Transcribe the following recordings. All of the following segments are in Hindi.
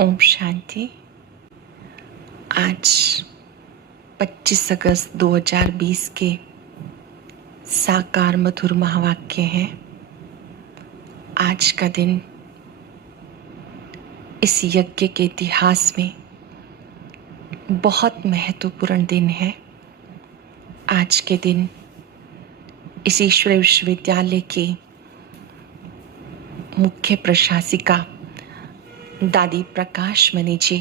ओम शांति। आज 25 अगस्त 2020 के साकार मधुर महावाक्य हैं। आज का दिन इस यज्ञ के इतिहास में बहुत महत्वपूर्ण दिन है। आज के दिन इस ईश्वरीय विश्वविद्यालय की मुख्य प्रशासिका दादी प्रकाश मणि जी,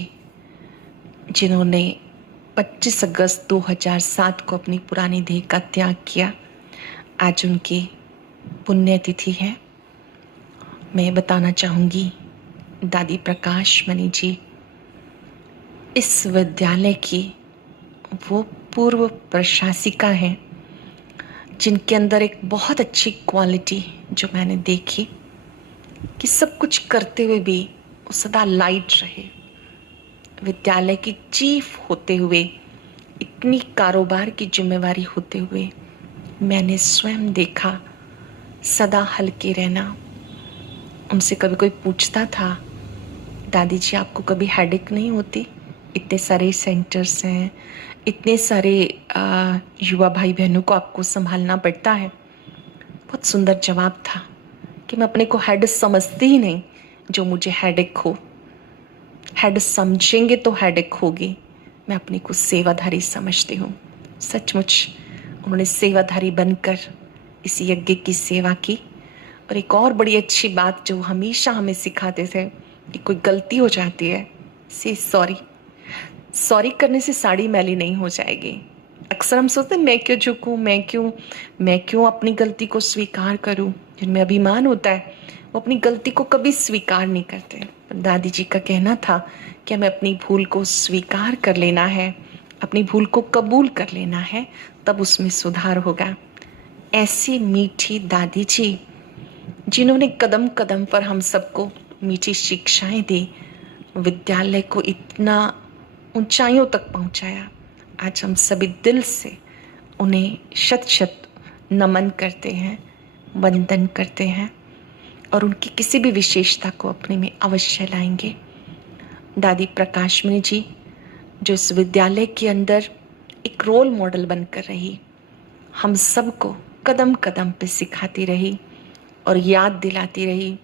जिन्होंने 25 अगस्त 2007 को अपनी पुरानी देह का त्याग किया, आज उनकी पुण्यतिथि है। मैं बताना चाहूँगी, दादी प्रकाश मणि जी इस विद्यालय की वो पूर्व प्रशासिका हैं जिनके अंदर एक बहुत अच्छी क्वालिटी जो मैंने देखी कि सब कुछ करते हुए भी वो सदा लाइट रहे। विद्यालय की चीफ होते हुए, इतनी कारोबार की जिम्मेवारी होते हुए मैंने स्वयं देखा सदा हल्के रहना। उनसे कभी कोई पूछता था, दादी जी आपको कभी हेडेक नहीं होती? इतने सारे सेंटर्स हैं, इतने सारे युवा भाई बहनों को आपको संभालना पड़ता है। बहुत सुंदर जवाब था कि मैं अपने को हेड समझती ही नहीं जो मुझे हेडेक हो। हेड समझेंगे तो हेडेक होगी। मैं अपने को सेवाधारी समझती हूँ। सचमुच उन्होंने सेवाधारी बनकर इस यज्ञ की सेवा की। और एक और बड़ी अच्छी बात जो हमेशा हमें सिखाते थे कि कोई गलती हो जाती है, से सॉरी करने से साड़ी मैली नहीं हो जाएगी। अक्सर हम सोचते मैं क्यों झुकूं, मैं क्यों अपनी गलती को स्वीकार करूं। जिनमें अभिमान होता है वो अपनी गलती को कभी स्वीकार नहीं करते। पर दादी जी का कहना था कि हमें अपनी भूल को स्वीकार कर लेना है, अपनी भूल को कबूल कर लेना है, तब उसमें सुधार होगा। ऐसी मीठी दादी जी जिन्होंने कदम कदम पर हम सबको मीठी शिक्षाएं दी, विद्यालय को इतना ऊंचाइयों तक पहुंचाया। आज हम सभी दिल से उन्हें शत शत नमन करते हैं, वंदन करते हैं और उनकी किसी भी विशेषता को अपने में अवश्य लाएंगे। दादी प्रकाश मणि जी जो इस विद्यालय के अंदर एक रोल मॉडल बनकर रही, हम सबको कदम कदम पे सिखाती रही और याद दिलाती रही,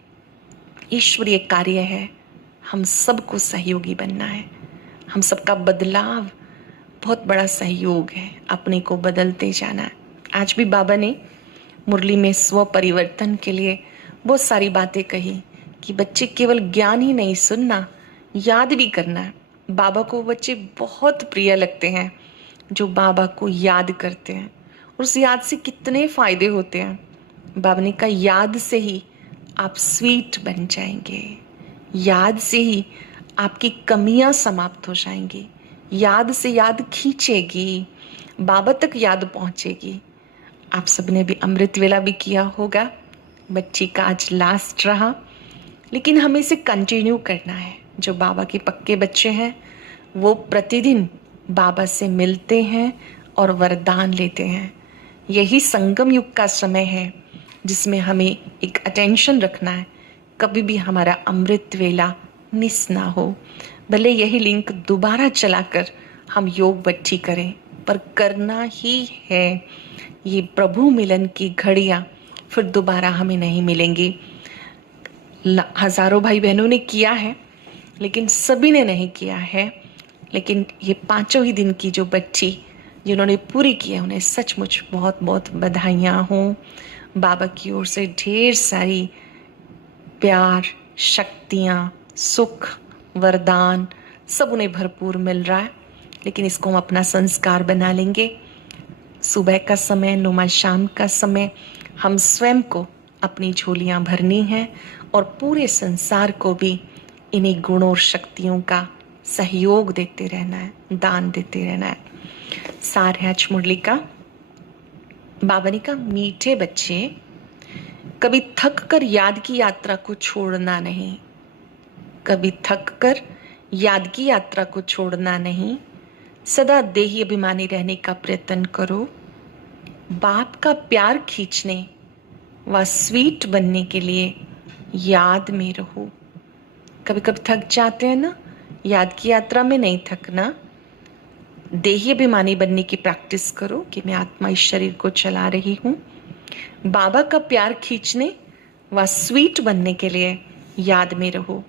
ईश्वरीय कार्य है, हम सबको सहयोगी बनना है। हम सबका बदलाव बहुत बड़ा सहयोग है, अपने को बदलते जाना है। आज भी बाबा ने मुरली में स्व परिवर्तन के लिए बहुत सारी बातें कही कि बच्चे केवल ज्ञान ही नहीं सुनना, याद भी करना है। बाबा को बच्चे बहुत प्रिय लगते हैं जो बाबा को याद करते हैं। और उस याद से कितने फायदे होते हैं। बाबा ने कहा, याद से ही आप स्वीट बन जाएंगे, याद से ही आपकी कमियां समाप्त हो जाएंगी, याद से याद खींचेगी, बाबा तक याद पहुंचेगी। आप सबने भी अमृत वेला भी किया होगा। बच्ची का आज लास्ट रहा, लेकिन हमें इसे कंटिन्यू करना है। जो बाबा के पक्के बच्चे हैं वो प्रतिदिन बाबा से मिलते हैं और वरदान लेते हैं। यही संगम युग का समय है जिसमें हमें एक अटेंशन रखना है, कभी भी हमारा अमृत वेला मिस ना हो। भले यही लिंक दोबारा चलाकर हम योग बच्ची करें, पर करना ही है। ये प्रभु मिलन की घड़ियाँ फिर दोबारा हमें नहीं मिलेंगी। हजारों भाई बहनों ने किया है, लेकिन सभी ने नहीं किया है। लेकिन ये 5 ही दिन की जो बच्ची जिन्होंने पूरी की है, उन्हें सचमुच बहुत बहुत बधाइयाँ हों। बाबा की ओर से ढेर सारी प्यार, शक्तियाँ, सुख, वरदान सब उन्हें भरपूर मिल रहा है। लेकिन इसको हम अपना संस्कार बना लेंगे। सुबह का समय, नुमा शाम का समय, हम स्वयं को अपनी झोलियाँ भरनी हैं और पूरे संसार को भी इन्हीं गुणों और शक्तियों का सहयोग देते रहना है, दान देते रहना है। सार है आज मुरली का। बाबा ने कहा, मीठे बच्चे कभी थक कर याद की यात्रा को छोड़ना नहीं, कभी थक कर याद की यात्रा को छोड़ना नहीं। सदा देही अभिमानी रहने का प्रयत्न करो। बाप का प्यार खींचने व स्वीट बनने के लिए याद में रहो। कभी कभी थक जाते हैं ना, याद की यात्रा में नहीं थकना। देही अभिमानी बनने की प्रैक्टिस करो कि मैं आत्मा इस शरीर को चला रही हूँ। बाबा का प्यार खींचने व स्वीट बनने के लिए याद में रहो।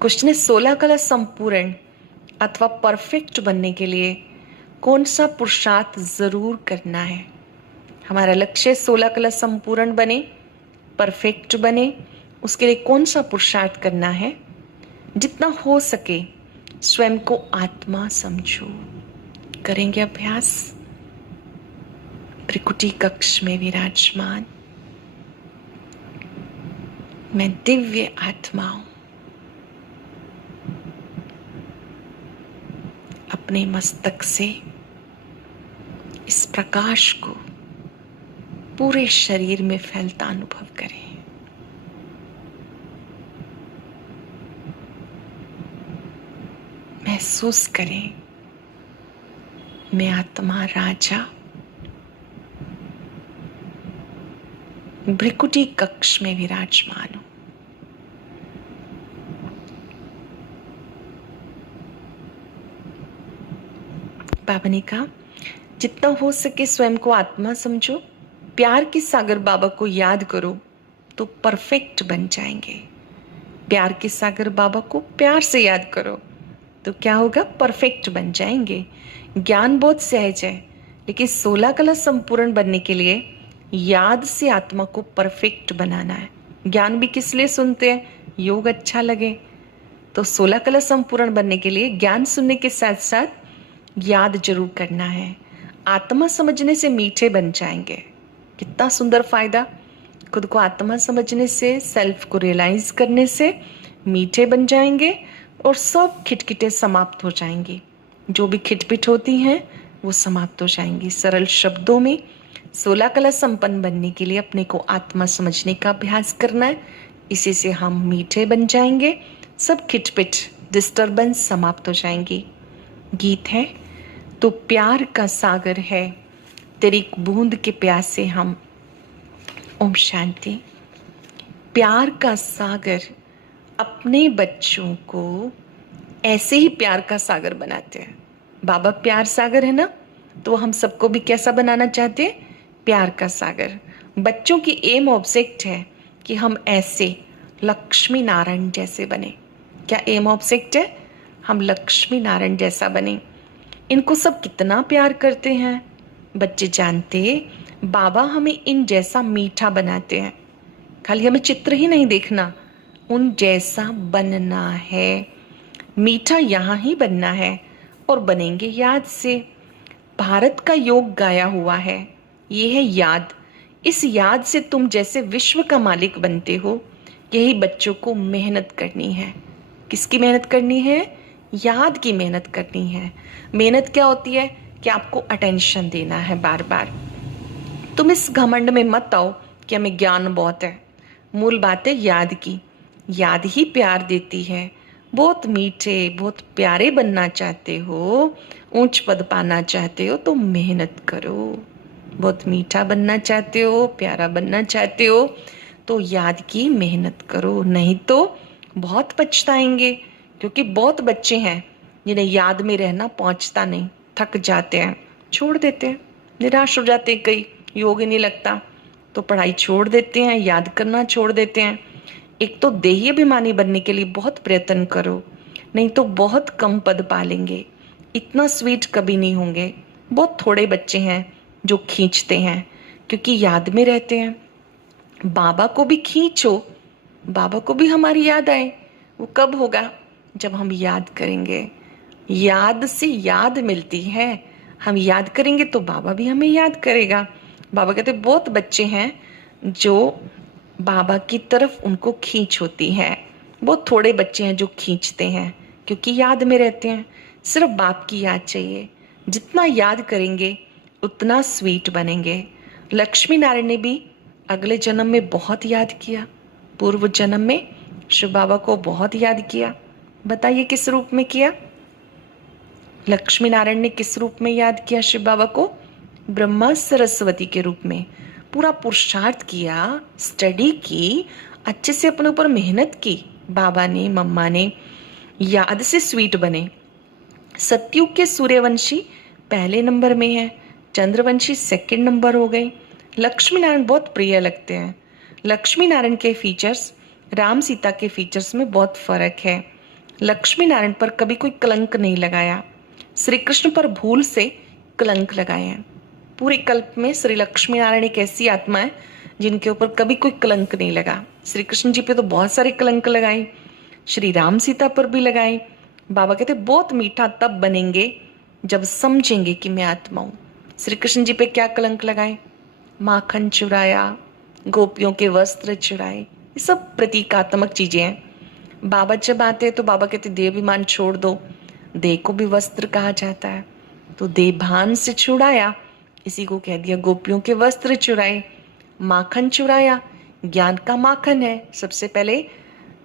कुछ ने 16 कला संपूर्ण अथवा परफेक्ट बनने के लिए कौन सा पुरुषार्थ जरूर करना है। हमारा लक्ष्य 16 कला संपूर्ण बने, परफेक्ट बने, उसके लिए कौन सा पुरुषार्थ करना है। जितना हो सके स्वयं को आत्मा समझो। करेंगे अभ्यास। त्रिकुटी कक्ष में विराजमान मैं दिव्य आत्मा हूं। अपने मस्तक से इस प्रकाश को पूरे शरीर में फैलता अनुभव करें। महसूस करें मैं आत्मा राजा भ्रिकुटी कक्ष में विराजमान हूं। बाबा ने कहा जितना हो सके स्वयं को आत्मा समझो, प्यार के सागर बाबा को याद करो तो परफेक्ट बन जाएंगे। प्यार के सागर बाबा को प्यार से याद करो तो क्या होगा, परफेक्ट बन जाएंगे। ज्ञान बहुत सहज है, लेकिन 16 कला संपूर्ण बनने के लिए याद से आत्मा को परफेक्ट बनाना है। ज्ञान भी किस लिए सुनते हैं, योग अच्छा लगे। तो 16 कला संपूर्ण बनने के लिए ज्ञान सुनने के साथ साथ याद जरूर करना है। आत्मा समझने से मीठे बन जाएंगे। कितना सुंदर फायदा, खुद को आत्मा समझने से, सेल्फ को रियलाइज करने से मीठे बन जाएंगे और सब खिटखिटे समाप्त हो जाएंगी। जो भी खिटपिट होती हैं वो समाप्त हो जाएंगी। सरल शब्दों में 16 कला संपन्न बनने के लिए अपने को आत्मा समझने का अभ्यास करना है। इसी से हम मीठे बन जाएंगे, सब खिटपिट डिस्टर्बेंस समाप्त हो जाएंगी। गीत है तो प्यार का सागर है, तेरी बूंद के प्यासे हम। ओम शांति। प्यार का सागर अपने बच्चों को ऐसे ही प्यार का सागर बनाते हैं। बाबा प्यार सागर है ना, तो हम सबको भी कैसा बनाना चाहते हैं, प्यार का सागर। बच्चों की एम ऑब्जेक्ट है कि हम ऐसे लक्ष्मी नारायण जैसे बने। क्या एम ऑब्जेक्ट है, हम लक्ष्मी नारायण जैसा बने। इनको सब कितना प्यार करते हैं बच्चे जानते। बाबा हमें इन जैसा मीठा बनाते हैं। खाली हमें चित्र ही नहीं देखना, उन जैसा बनना है। मीठा यहाँ ही बनना है और बनेंगे याद से। भारत का योग गाया हुआ है, ये है याद। इस याद से तुम जैसे विश्व का मालिक बनते हो। यही बच्चों को मेहनत करनी है। किसकी मेहनत करनी है, याद की मेहनत करनी है। मेहनत क्या होती है कि आपको अटेंशन देना है बार बार। तुम इस घमंड में मत आओ कि हमें ज्ञान बहुत है। मूल बात है याद की। याद ही प्यार देती है। बहुत मीठे, बहुत प्यारे बनना चाहते हो, ऊंच पद पाना चाहते हो तो मेहनत करो। बहुत मीठा बनना चाहते हो, प्यारा बनना चाहते हो तो याद की मेहनत करो, नहीं तो बहुत पछताएंगे। क्योंकि बहुत बच्चे हैं जिन्हें याद में रहना पहुंचता नहीं, थक जाते हैं, छोड़ देते हैं, निराश हो जाते हैं। कई योग ही नहीं लगता तो पढ़ाई छोड़ देते हैं, याद करना छोड़ देते हैं। एक तो देही अभिमानी बनने के लिए बहुत प्रयत्न करो, नहीं तो बहुत कम पद पालेंगे। इतना स्वीट कभी नहीं होंगे। बहुत थोड़े बच्चे हैं जो खींचते हैं क्योंकि याद में रहते हैं। बाबा को भी खींचो, बाबा को भी हमारी याद आए। वो कब होगा, जब हम याद करेंगे। याद से याद मिलती है। हम याद करेंगे तो बाबा भी हमें याद करेगा। बाबा कहते बहुत बच्चे हैं जो बाबा की तरफ उनको खींच होती है। बहुत थोड़े बच्चे हैं जो खींचते हैं क्योंकि याद में रहते हैं। सिर्फ बाप की याद चाहिए। जितना याद करेंगे उतना स्वीट बनेंगे। लक्ष्मी नारायण ने भी अगले जन्म में बहुत याद किया। पूर्व जन्म में शिव बाबा को बहुत याद किया। बताइए किस रूप में किया। लक्ष्मी नारायण ने किस रूप में याद किया शिव बाबा को, ब्रह्मा सरस्वती के रूप में। पूरा पुरुषार्थ किया, स्टडी की, अच्छे से अपने ऊपर मेहनत की, बाबा ने, मम्मा ने याद से स्वीट बने। सतयुग के सूर्यवंशी पहले नंबर में है, चंद्रवंशी सेकंड नंबर हो गए। लक्ष्मी नारायण बहुत प्रिय लगते हैं। लक्ष्मी नारायण के फीचर्स राम सीता के फीचर्स में बहुत फर्क है। लक्ष्मी नारायण पर कभी कोई कलंक नहीं लगाया, श्री कृष्ण पर भूल से कलंक लगाए हैं। पूरे कल्प में श्री लक्ष्मी नारायण एक ऐसी आत्मा है जिनके ऊपर कभी कोई कलंक नहीं लगा। श्री कृष्ण जी पे तो बहुत सारे कलंक लगाए, श्री राम सीता पर भी लगाए। बाबा कहते बहुत मीठा तब बनेंगे जब समझेंगे कि मैं आत्मा हूं। श्री कृष्ण जी पे क्या कलंक लगाए? माखन चुराया, गोपियों के वस्त्र चुराए, ये सब प्रतीकात्मक चीजें हैं। बाबा जब आते हैं तो बाबा कहते देह अभिमान छोड़ दो, देह को भी वस्त्र कहा जाता है। तो देह भान से छुड़ाया, इसी को कह दिया गोपियों के वस्त्र चुराए। माखन चुराया, ज्ञान का माखन है। सबसे पहले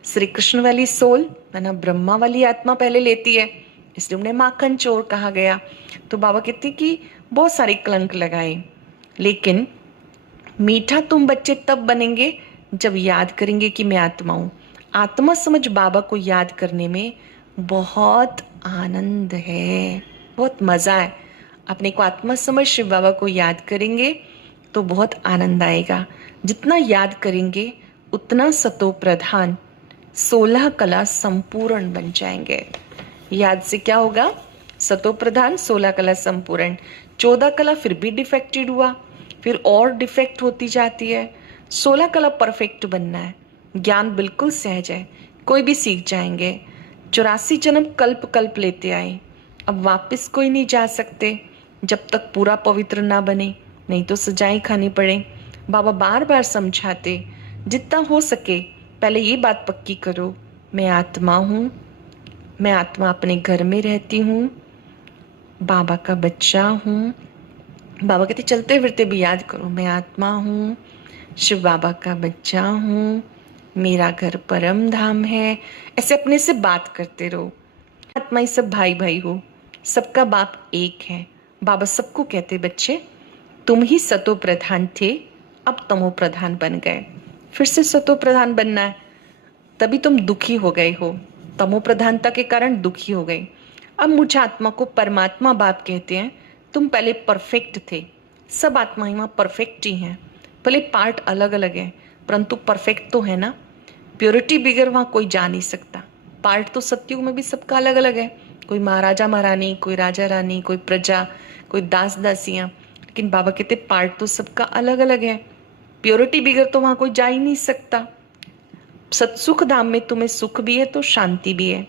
श्री कृष्ण वाली सोल है ना, ब्रह्मा वाली आत्मा पहले लेती है, इसलिए उन्हें माखन चोर कहा गया। तो बाबा कहते कि बहुत सारे कलंक लगाए, लेकिन मीठा तुम बच्चे तब बनेंगे जब याद करेंगे कि मैं आत्मा हूं। आत्मा समझ बाबा को याद करने में बहुत आनंद है, बहुत मजा है। अपने को आत्मा समझ शिव बाबा को याद करेंगे तो बहुत आनंद आएगा। जितना याद करेंगे उतना सतो प्रधान 16 कला संपूर्ण बन जाएंगे। याद से क्या होगा? सतो प्रधान 16 कला संपूर्ण। 14 कला फिर भी डिफेक्टेड हुआ, फिर और डिफेक्ट होती जाती है। 16 कला परफेक्ट बनना है। ज्ञान बिल्कुल सहज है, कोई भी सीख जाएंगे। 84 जन्म कल्प कल्प लेते आए, अब वापस कोई नहीं जा सकते जब तक पूरा पवित्र ना बने, नहीं तो सजाएं खानी पड़े। बाबा बार बार समझाते, जितना हो सके पहले ये बात पक्की करो, मैं आत्मा हूँ, मैं आत्मा अपने घर में रहती हूँ, बाबा का बच्चा हूँ। बाबा कहते चलते फिरते भी याद करो, मैं आत्मा हूँ, शिव बाबा का बच्चा हूँ, मेरा घर परम धाम है। ऐसे अपने से बात करते रहो। आत्मा ही सब भाई भाई हो, सबका बाप एक है। बाबा सबको कहते बच्चे तुम ही सतो प्रधान थे, अब तमो प्रधान बन गए, फिर से सतो प्रधान बनना है। तभी तुम दुखी हो गए हो, तमो प्रधानता के कारण दुखी हो गए। अब मुझे आत्मा को परमात्मा बाप कहते हैं। तुम पहले परफेक्ट थे, सब आत्माएं वहाँ परफेक्ट ही हैं, भले पार्ट अलग अलग है परंतु परफेक्ट तो है ना। प्योरिटी बिगर वहाँ कोई जा नहीं सकता। पार्ट तो सत्युग में भी सबका अलग अलग है, कोई महाराजा महारानी, कोई राजा रानी, कोई प्रजा, कोई दास दासियां, लेकिन बाबा कहते पार्ट तो सबका अलग अलग है। प्योरिटी बिगर तो वहाँ कोई जा ही नहीं सकता। सत्सुख धाम में तुम्हें सुख भी है तो शांति भी है,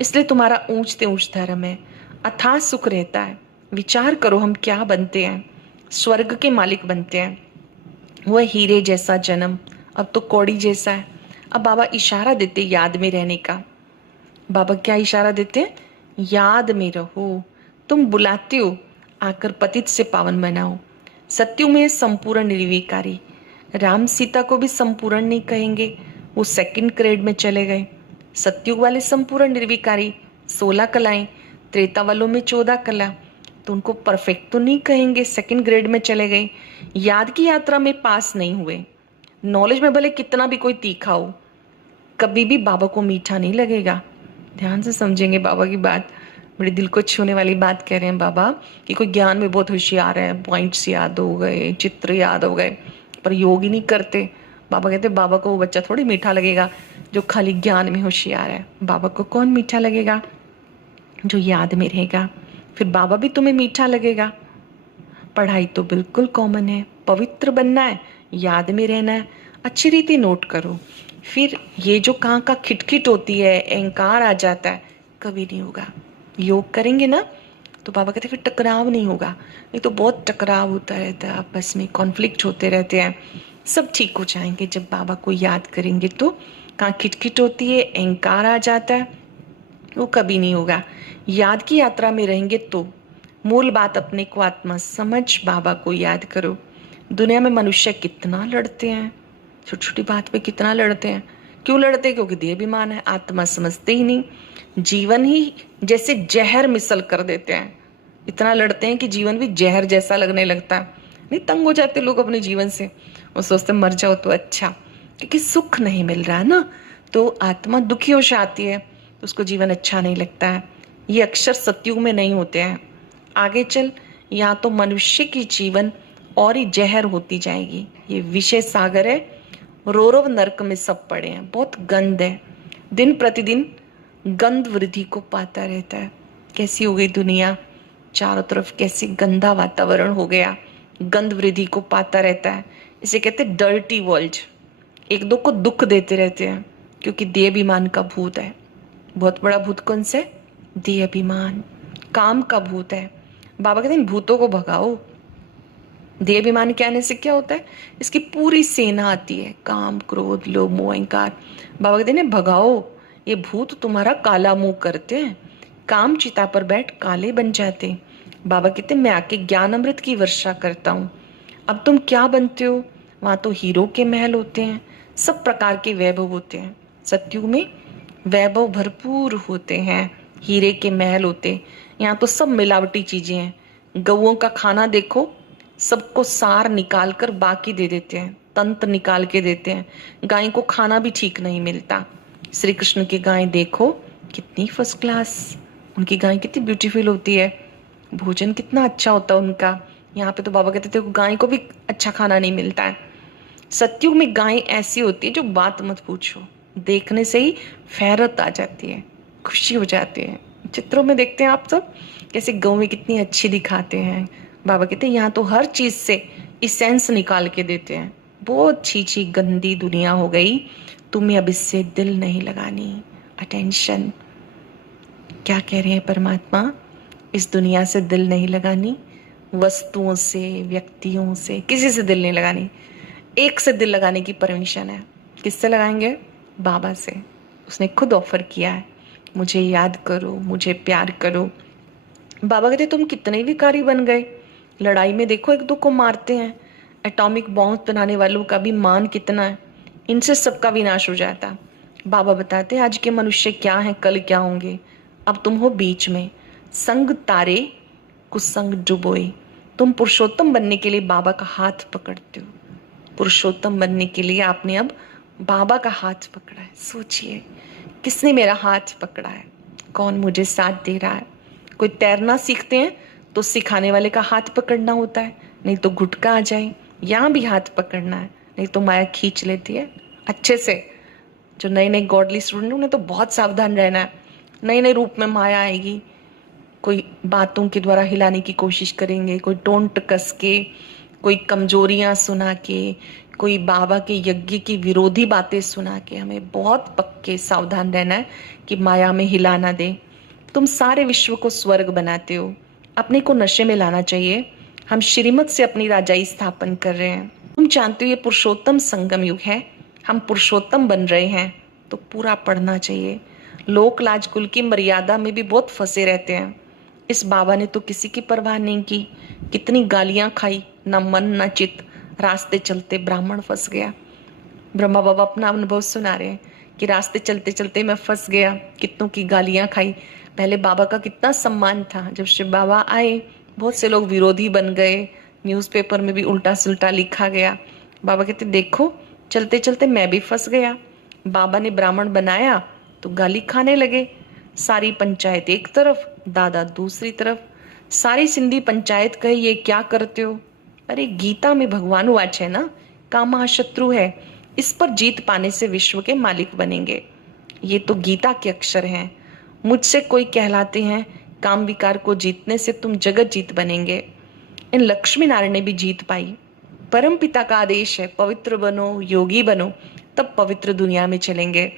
इसलिए तुम्हारा ऊंचते ऊंच धर्म है, अथाह सुख रहता है। विचार करो हम क्या बनते हैं, स्वर्ग के मालिक बनते हैं। वह हीरे जैसा जन्म अब तो कौड़ी जैसा है। अब बाबा इशारा देते याद में रहने का। बाबा क्या इशारा देते हैं? याद में रहो, तुम बुलाते हो आकर पतित से पावन बनाओ। सत्यु में संपूर्ण निर्विकारी, राम सीता को भी संपूर्ण नहीं कहेंगे, वो सेकंड ग्रेड में चले गए। सत्युग वाले संपूर्ण निर्विकारी 16 कलाएं, त्रेता वालों में 14 कला, तो उनको परफेक्ट तो नहीं कहेंगे, सेकंड ग्रेड में चले गए। याद की यात्रा में पास नहीं हुए। नॉलेज में भले कितना भी कोई तीखा हो, कभी भी बाबा को मीठा नहीं लगेगा। ध्यान से समझेंगे बाबा की बात, बड़ी दिल को छूने वाली बात कह रहे हैं बाबा कि कोई ज्ञान में बहुत होशियार है, पॉइंट्स याद हो गए, चित्र याद हो गए, पर योग ही नहीं करते। बाबा कहते बाबा को वो बच्चा थोड़ी मीठा लगेगा जो खाली ज्ञान में होशियार है। बाबा को कौन मीठा लगेगा? जो याद में रहेगा। फिर बाबा भी तुम्हें मीठा लगेगा। पढ़ाई तो बिल्कुल कॉमन है, पवित्र बनना है, याद में रहना है, अच्छी रीति नोट करो। फिर ये जो कहाँ का खिटखिट होती है, अहंकार आ जाता है, कभी नहीं होगा। योग करेंगे ना तो बाबा कहते फिर टकराव नहीं होगा, नहीं तो बहुत टकराव होता रहता है, आपस में कॉन्फ्लिक्ट होते रहते हैं। सब ठीक हो जाएंगे जब बाबा को याद करेंगे। तो कहाँ खिटखिट होती है, अहंकार आ जाता है, वो कभी नहीं होगा। याद की यात्रा में रहेंगे तो मूल बात अपने को आत्मा समझ बाबा को याद करो। दुनिया में मनुष्य कितना लड़ते हैं, छोटी छोटी बात पे कितना लड़ते हैं। क्यों लड़ते हैं? क्योंकि देह अभिमान है, आत्मा समझते ही नहीं। जीवन ही जैसे जहर मिसल कर देते हैं, इतना लड़ते हैं कि जीवन भी जहर जैसा लगने लगता है। नहीं, तंग हो जाते लोग अपने जीवन से, वो सोचते मर जाओ तो अच्छा, क्योंकि सुख नहीं मिल रहा है ना। तो आत्मा दुखी हो जाती है, तो उसको जीवन अच्छा नहीं लगता है। ये अक्षर सतयुग में नहीं होते हैं। आगे चल या तो मनुष्य की जीवन और ही जहर होती जाएगी। ये विषय सागर है, रोरव नरक में सब पड़े हैं, बहुत गंध है। दिन प्रतिदिन गंध वृद्धि को पाता रहता है। कैसी हो गई दुनिया, चारों तरफ कैसी गंदा वातावरण हो गया, गंध वृद्धि को पाता रहता है। इसे कहते हैं डर्टी वर्ल्ड। एक दो को दुख देते रहते हैं, क्योंकि देह अभिमान का भूत है। बहुत बड़ा भूत कौन से? देह अभिमान, काम का भूत है। बाबा कहते हैं भूतों को भगाओ। देह अभिमान के आने से क्या होता है? इसकी पूरी सेना आती है, काम, क्रोध, लोभ, मोह, अहंकार। बाबा कहते हैं भगाओ, ये भूत तुम्हारा काला मुंह करते हैं, काम चिता पर बैठ काले बन जाते हैं। बाबा कहते हैं मैं आके ज्ञान अमृत की वर्षा करता हूँ। अब तुम क्या बनते हो? वहां तो हीरो के महल होते हैं, सब प्रकार के वैभव होते हैं। सतयुग में वैभव भरपूर होते हैं, हीरे के महल होते। यहाँ तो सब मिलावटी चीजें हैं। गऊओं का खाना देखो, सबको सार निकाल कर बाकी दे देते हैं, तंत्र निकाल के देते हैं। गाय को खाना भी ठीक नहीं मिलता। श्री कृष्ण की गाय देखो कितनी फर्स्ट क्लास, उनकी गाय कितनी ब्यूटीफुल होती है, भोजन कितना अच्छा होता है उनका। यहाँ पे तो बाबा कहते थे गाय को भी अच्छा खाना नहीं मिलता है। सतयुग में गाय ऐसी होती है जो बात मत पूछो, देखने से ही फैरत आ जाती है, खुशी हो जाती है। चित्रों में देखते हैं आप सब कैसे गौएं कितनी अच्छी दिखाते हैं। बाबा कहते हैं यहाँ तो हर चीज से इसेंस निकाल के देते हैं। बहुत छी गंदी दुनिया हो गई, तुम्हें अब इससे दिल नहीं लगानी। अटेंशन, क्या कह रहे हैं परमात्मा? इस दुनिया से दिल नहीं लगानी, वस्तुओं से, व्यक्तियों से, किसी से दिल नहीं लगानी। एक से दिल लगाने की परमिशन है। किससे लगाएंगे? बाबा से। उसने खुद ऑफर किया है, मुझे याद करो, मुझे प्यार करो। बाबा कहते तुम कितने विकारी बन गए, लड़ाई में देखो एक दो को मारते हैं। एटॉमिक बॉम्ब बनाने वालों का भी मान कितना है, इनसे सबका विनाश हो जाता। बाबा बताते आज के मनुष्य क्या हैं, कल क्या होंगे। अब तुम हो बीच में, संग तारे कुसंग डुबोए। तुम पुरुषोत्तम बनने के लिए बाबा का हाथ पकड़ते हो। पुरुषोत्तम बनने के लिए आपने अब बाबा का हाथ पकड़ा है। सोचिए किसने मेरा हाथ पकड़ा है, कौन मुझे साथ दे रहा है। कोई तैरना सीखते हैं तो सिखाने वाले का हाथ पकड़ना होता है, नहीं तो घुटका आ जाए। यहाँ भी हाथ पकड़ना है, नहीं तो माया खींच लेती है अच्छे से। जो नए नए गॉडली स्टूडेंट उन्हें तो बहुत सावधान रहना है। नए नए रूप में माया आएगी, कोई बातों के द्वारा हिलाने की कोशिश करेंगे, कोई टोंट कस के, कोई कमजोरियां सुना के, कोई बाबा के यज्ञ की विरोधी बातें सुना के। हमें बहुत पक्के सावधान रहना है कि माया में हिला ना दे। तुम सारे विश्व को स्वर्ग बनाते हो, अपने को नशे में लाना चाहिए। हम श्रीमत से अपनी राजाई स्थापन कर रहे हैं। तुम जानते हो ये पुरुषोत्तम संगम युग है, हम पुरुषोत्तम बन रहे हैं, तो पूरा पढ़ना चाहिए। लोक लाज कुल की मर्यादा में भी बहुत फंसे रहते हैं। इस बाबा ने तो किसी की परवाह नहीं की, कितनी गालियां खाई, ना मन ना चित। रास्ते चलते ब्राह्मण फंस गया। ब्रह्मा बाबा अपना अनुभव सुना रहे हैं कि रास्ते चलते चलते मैं फंस गया, कितनों की गालियां खाई। पहले बाबा का कितना सम्मान था, जब शिव बाबा आए बहुत से लोग विरोधी बन गए, न्यूज़पेपर में भी उल्टा सुल्टा लिखा गया। बाबा कहते देखो चलते चलते मैं भी फंस गया। बाबा ने ब्राह्मण बनाया तो गाली खाने लगे। सारी पंचायत एक तरफ, दादा दूसरी तरफ। सारी सिंधी पंचायत कहे ये क्या करते हो। अरे गीता में भगवान वाच है ना, काम महाशत्रु है, इस पर जीत पाने से विश्व के मालिक बनेंगे। ये तो गीता के अक्षर हैं। मुझसे कोई कहलाते हैं काम विकार को जीतने से तुम जगत जीत बनेंगे। इन लक्ष्मी नारायण ने भी जीत पाई। परम पिता का आदेश है पवित्र बनो, योगी बनो, तब पवित्र दुनिया में चलेंगे।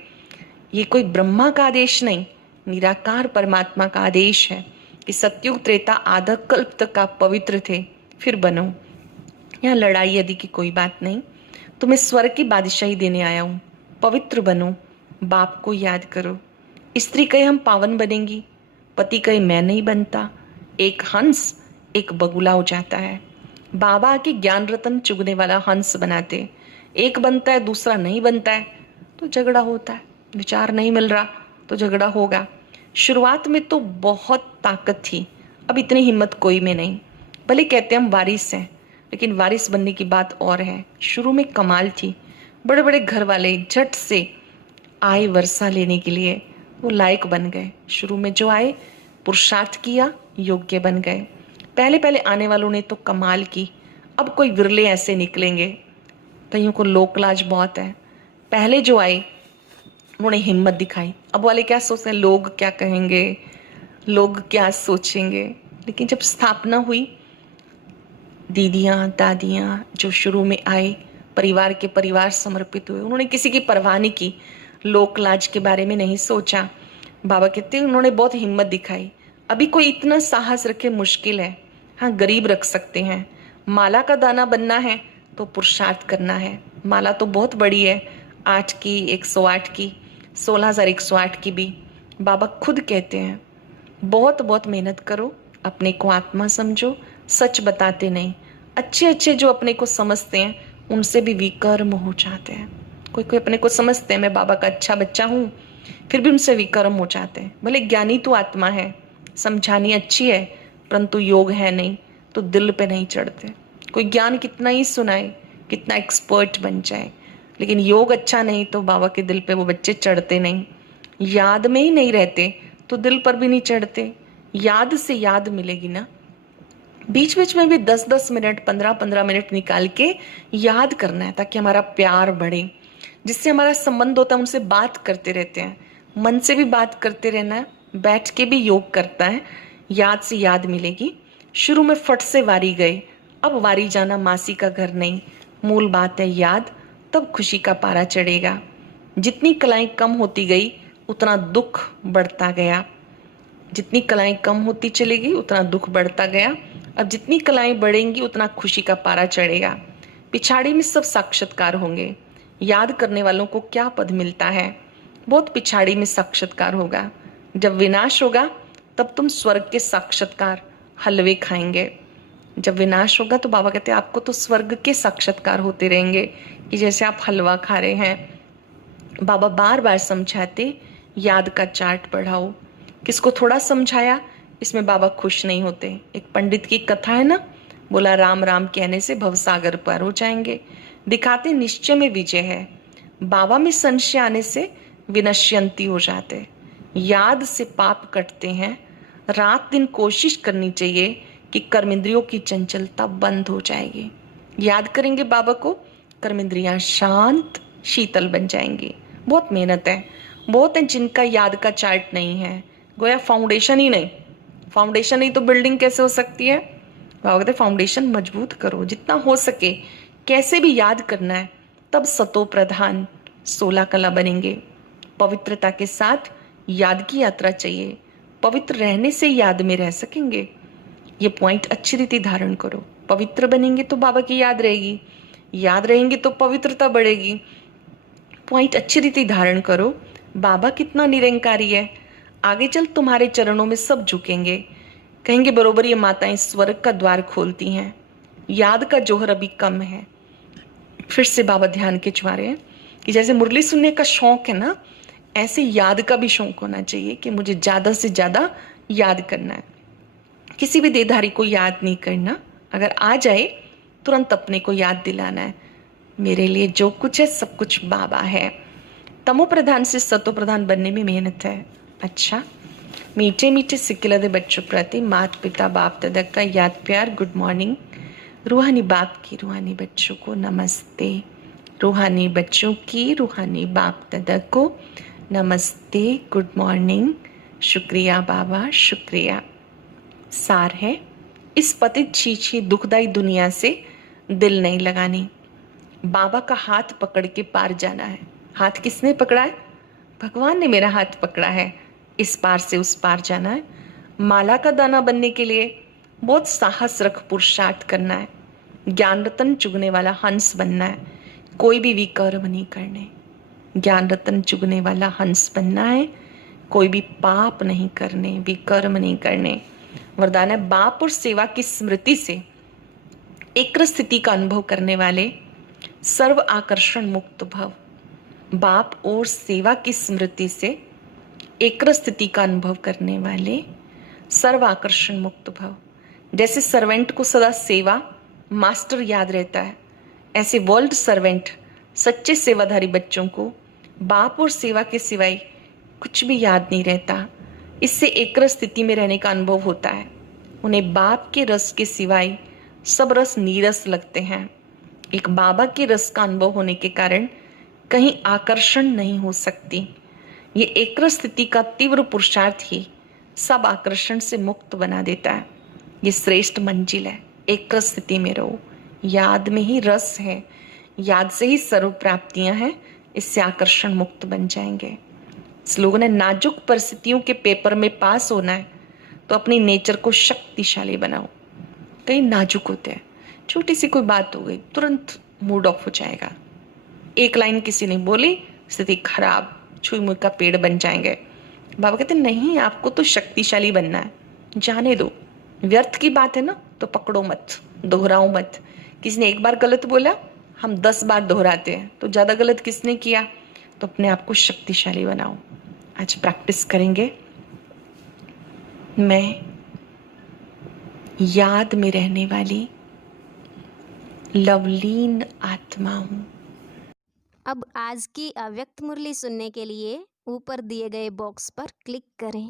ये कोई ब्रह्मा का आदेश नहीं, निराकार परमात्मा का आदेश है कि सतयुग त्रेता आधा कल्प तक आप पवित्र थे, फिर बनो। यहाँ लड़ाई आदि की कोई बात नहीं, तुम्हें स्वर्ग की बादशाही देने आया हूँ। पवित्र बनो, बाप को याद करो। स्त्री कहे हम पावन बनेंगी, पति कहे मैं नहीं बनता। एक हंस एक बगुला हो जाता है। बाबा के ज्ञान रतन चुगने वाला हंस बनाते, एक बनता है दूसरा नहीं बनता है तो झगड़ा होता है। विचार नहीं मिल रहा तो झगड़ा होगा। शुरुआत में तो बहुत ताकत थी, अब इतनी हिम्मत कोई में नहीं। भले कहते हम वारिस हैं, लेकिन वारिस बनने की बात और है। शुरू में कमाल थी, बड़े बड़े घर वाले झट से आए वर्षा लेने के लिए, वो लायक बन गए। शुरू में जो आए पुरुषार्थ किया, योग्य बन गए। पहले पहले आने वालों ने तो कमाल की, अब कोई विरले ऐसे निकलेंगे। कईयों को लोक लाज बहुत है। पहले जो आए उन्होंने हिम्मत दिखाई, अब वाले क्या सोचते हैं, लोग क्या कहेंगे, लोग क्या सोचेंगे। लेकिन जब स्थापना हुई, दीदियाँ दादियाँ जो शुरू में आए, परिवार के परिवार समर्पित हुए, उन्होंने किसी की परवाह नहीं की, लोक लाज के बारे में नहीं सोचा। बाबा कहते हैं उन्होंने बहुत हिम्मत दिखाई। अभी कोई इतना साहस रखे मुश्किल है। हाँ, गरीब रख सकते हैं। माला का दाना बनना है तो पुरुषार्थ करना है। माला तो बहुत बड़ी है, 8 की, 108 की, 16,108 की भी। बाबा खुद कहते हैं बहुत बहुत मेहनत करो, अपने को आत्मा समझो, सच बताते नहीं। अच्छे अच्छे जो अपने को समझते हैं उनसे भी विकर्म हो जाते हैं। कोई कोई अपने को समझते हैं मैं बाबा का अच्छा बच्चा हूँ, फिर भी उनसे विकर्म हो जाते हैं। भले ज्ञानी तो आत्मा है, समझानी अच्छी है, परंतु योग है नहीं तो दिल पे नहीं चढ़ते। कोई ज्ञान कितना ही सुनाए, कितना एक्सपर्ट बन जाए, लेकिन योग अच्छा नहीं तो बाबा के दिल पे वो बच्चे चढ़ते नहीं। याद में ही नहीं रहते तो दिल पर भी नहीं चढ़ते। याद से याद मिलेगी ना। बीच बीच में भी 10-10 मिनट, 15-15 मिनट निकाल के याद करना है, ताकि हमारा प्यार बढ़े। जिससे हमारा संबंध होता है उनसे बात करते रहते हैं, मन से भी बात करते रहना है, बैठ के भी योग करता है। याद से याद मिलेगी। शुरू में फट से वारी गए, अब वारी जाना मासी का घर नहीं। मूल बात है याद, तब खुशी का पारा चढ़ेगा। जितनी कलाएं कम होती गई उतना दुख बढ़ता गया। जितनी कलाएं कम होती चलेगी उतना दुख बढ़ता गया। अब जितनी कलाएं बढ़ेंगी उतना खुशी का पारा चढ़ेगा। पिछाड़ी में सब साक्षात्कार होंगे। याद करने वालों को क्या पद मिलता है, बहुत पिछाड़ी में साक्षात्कार होगा। जब विनाश होगा तब तुम स्वर्ग के साक्षात्कार हलवे खाएंगे। जब विनाश होगा तो बाबा कहते हैं आपको तो स्वर्ग के साक्षात्कार होते रहेंगे, कि जैसे आप हलवा खा रहे हैं। बाबा बार बार समझाते याद का चार्ट बढ़ाओ। किसको थोड़ा समझाया, इसमें बाबा खुश नहीं होते। एक पंडित की कथा है ना, बोला राम राम कहने से भवसागर पार हो जाएंगे। दिखाते निश्चय में विजय है, बाबा में संशय आने से विनश्यंती हो जाते। याद से पाप कटते हैं। रात दिन कोशिश करनी चाहिए कि कर्मेंद्रियों की चंचलता बंद हो जाएगी। याद करेंगे बाबा को, कर्मेंद्रियां शांत शीतल बन जाएंगी। बहुत मेहनत है। बहुत है जिनका याद का चार्ट नहीं है, गोया फाउंडेशन ही नहीं। फाउंडेशन नहीं तो बिल्डिंग कैसे हो सकती है। बाबा कहते फाउंडेशन मजबूत करो जितना हो सके। कैसे भी याद करना है, तब सतो प्रधान 16 कला बनेंगे। पवित्रता के साथ याद की यात्रा चाहिए। पवित्र रहने से याद में रह सकेंगे। ये पॉइंट अच्छी रीति धारण करो। पवित्र बनेंगे तो बाबा की याद रहेगी, याद रहेंगे तो पवित्रता बढ़ेगी। पॉइंट अच्छी रीति धारण करो। बाबा कितना निरंकारी है, आगे चल तुम्हारे चरणों में सब झुकेंगे। कहेंगे बरोबर ये माताएं स्वर्ग का द्वार खोलती हैं। याद का जोहर अभी कम है। फिर से बाबा ध्यान खिंचवा रहे हैं कि जैसे मुरली सुनने का शौक है ना, ऐसे याद का भी शौक होना चाहिए कि मुझे ज़्यादा से ज़्यादा याद करना है। किसी भी देहधारी को याद नहीं करना, अगर आ जाए तुरंत अपने को याद दिलाना है, मेरे लिए जो कुछ है सब कुछ बाबा है। तमो प्रधान से सतो प्रधान बनने में मेहनत है। अच्छा, मीठे मीठे सिक्किलदे बच्चों प्रति माता पिता बाप दादा का याद प्यार। Good morning. रूहानी बाप की रूहानी बच्चों को नमस्ते। रूहानी बच्चों की रूहानी बाप दादा को नमस्ते, गुड मॉर्निंग। शुक्रिया बाबा, शुक्रिया। सार है, इस पतित छीछी दुखदाई दुनिया से दिल नहीं लगानी। बाबा का हाथ पकड़ के पार जाना है। हाथ किसने पकड़ा है? भगवान ने मेरा हाथ पकड़ा है। इस पार से उस पार जाना है। माला का दाना बनने के लिए बहुत साहस रख पुरुषार्थ करना है। ज्ञान रतन चुगने वाला हंस बनना है, कोई भी विकर्म नहीं करने। ज्ञान रतन चुगने वाला हंस बनना है, कोई भी पाप नहीं करने, विकर्म नहीं करने। वरदान है बाप और सेवा की स्मृति से एक स्थिति का अनुभव करने वाले सर्व आकर्षण मुक्त भव। बाप और सेवा की स्मृति से एक स्थिति का अनुभव करने वाले सर्व आकर्षण मुक्त भव। जैसे सर्वेंट को सदा सेवा मास्टर याद रहता है, ऐसे वर्ल्ड सर्वेंट सच्चे सेवाधारी बच्चों को बाप और सेवा के सिवाय कुछ भी याद नहीं रहता। इससे एकरस स्थिति में रहने का अनुभव होता है। उन्हें बाप के रस के सिवाय सब रस नीरस लगते हैं। एक बाबा के रस का अनुभव होने के कारण कहीं आकर्षण नहीं हो सकती। ये एकरस स्थिति का तीव्र पुरुषार्थ ही सब आकर्षण से मुक्त बना देता है। ये श्रेष्ठ मंजिल है। एकरस स्थिति में रहो। याद में ही रस है, याद से ही सर्व प्राप्तियां हैं। इससे आकर्षण मुक्त बन जाएंगे। इस लोगों ने नाजुक परिस्थितियों के पेपर में पास होना है तो अपनी नेचर को शक्तिशाली बनाओ। कई नाजुक होते हैं, छोटी सी कोई बात हो गई तुरंत मूड ऑफ हो जाएगा। एक लाइन किसी ने बोली, स्थिति खराब, छुई मुई का पेड़ बन जाएंगे। बाबा कहते नहीं, आपको तो शक्तिशाली बनना है, जाने दो। व्यर्थ की बात है ना तो पकड़ो मत, दोहराओ मत। किसी ने एक बार गलत बोला, हम 10 बार दोहराते हैं, तो ज़्यादा गलत किसने किया? तो अपने आप को शक्तिशाली बनाओ। आज प्रैक्टिस करेंगे। मैं याद में रहने वाली लवलीन आत्मा हूँ। अब आज की अव्यक्त मुरली सुनने के लिए ऊपर दिए गए बॉक्स पर क्लिक करें।